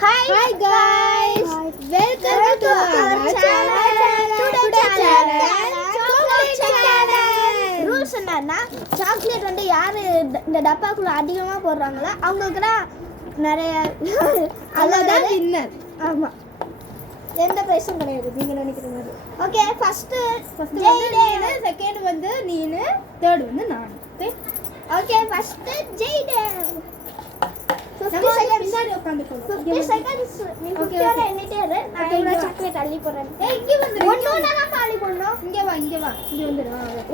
Hi guys. Welcome to our channel. Chocolate channel. Rules என்னன்னா chocolate வந்து யாரு இந்த டப்பாக்குள்ள அதிகமா போடுறாங்களோ அவங்களுக்கு தான் நிறைய அதான் வின்னர். ஆமா. எந்த பிரைஸும் கிடையாது நீங்க நினைக்கிற மாதிரி. ஓகே ஃபர்ஸ்ட் ஜெய்டே, செகண்ட் வந்து நீனு, தேர்ட் வந்து நான். Okay first ஜெய்டே. 50 seconds முன்னாடி உட்கார்ந்துக்கோ. 50 seconds நீ குட்டியோட எண்ணிட்டே இரு. நான் இவ்வளவு சாக்லேட் அள்ளி போறேன். இங்க வந்து ஒண்ணொண்ணா தான் அள்ளி போடணும். இங்க வா இங்க வந்துரு.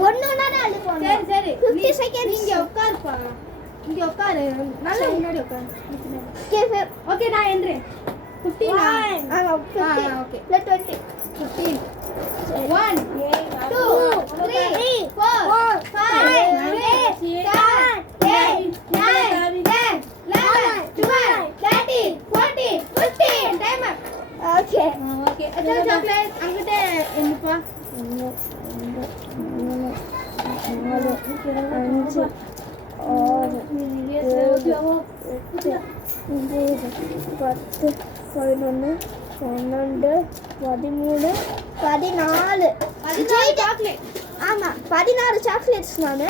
ஒண்ணொண்ணா தான் அள்ளி போடணும். சரி 50 seconds இங்க உட்காருப்பா. இங்க உட்காரு. நல்லா முன்னாடி உட்காரு. ஓகே நான் எண்றேன். 15 ஓகே. let 20 15 1 2 3 4 5 6 7 8 9 10 11 12 13 14 15 timer. ஓகே எத்தனை சாக்லேட் அங்கிட்ட என்னப்பா 1 2 3 4 5 6 7 8 11 12 13 14 சாக்லேட். ஆமா 14 சாக்லேட்ஸ் நானு.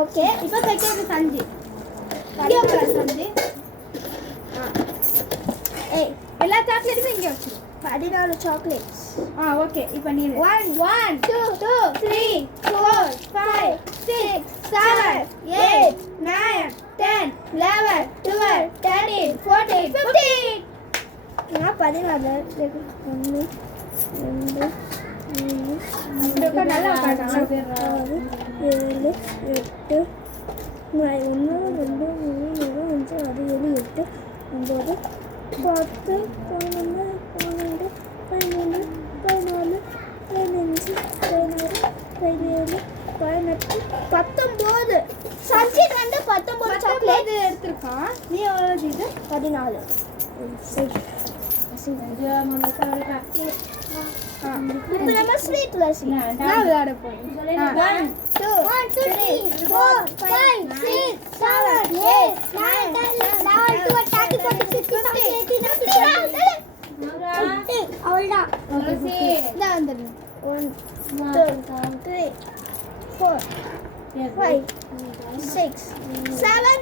ஓகே இப்போ செகண்ட் சஞ்சி. சஞ்சி ஏய் எல்லா சாக்லேட்டுமே இங்க வச்சு 14 சாக்லேட்ஸ். ஓகே இப்போ நீ 1 2 3 4 5 6 7 8 9 10 11 12 13 14 15 நான் 14 1 2 3 நல்லா உட்கார்ந்து 7 8 1 2 3 4 5 6 7 8 9 10 11 12 13 14 15 16 17 19 சஞ்சி வந்து 19 சாக்லேட் எடுத்துர்க்கான். நீ எவ்வளவு இது 14 சரி இப்போ நம்ம ஸ்வீட் லஸ்ஸி நான் விளையாட போறேன். 1 2 3 4 5 6 7 8 9 10 11 12 13 14 15 அவ்வளவுதான். ஓகே நான் வந்துடுறேன். 1 2 3 4 5 6 7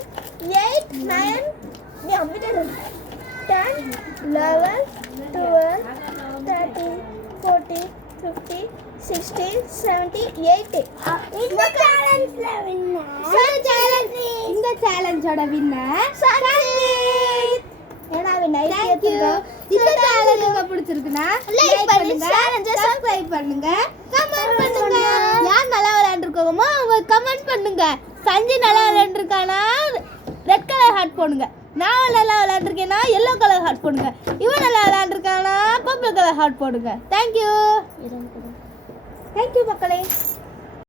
8 9 நீ அப்படியே 10 11 12 13 14 15 16 17 18 இந்த சேலஞ்ச்ல வின்னர் இந்த சேலஞ்சோட வின்னர் சஞ்சித். ஏனா வின்னர் தேங்க்யூ. இந்த சேலஞ்ச் உங்களுக்கு பிடிச்சிருக்குனா லைக் பண்ணுங்க, சேனலை சப்ஸ்கிரைப் பண்ணுங்க, கமெண்ட் பண்ணுங்க. யார் நல்லா விளையாண்டுருக்கோமோ அவங்க கமெண்ட் பண்ணுங்க. சஞ்சி நல்லா விளையாண்டுருக்கானா ரெட் கலர் ஹார்ட் போடுங்க. நான் நல்லா விளையாண்டுருக்கேன்னா எல்லோ கலர் ஹார்ட் போடுங்க. இவன் நல்லா விளையாண்டுருக்கானா பர்பிள் கலர் ஹார்ட் போடுங்க. தேங்க்யூ மக்களே.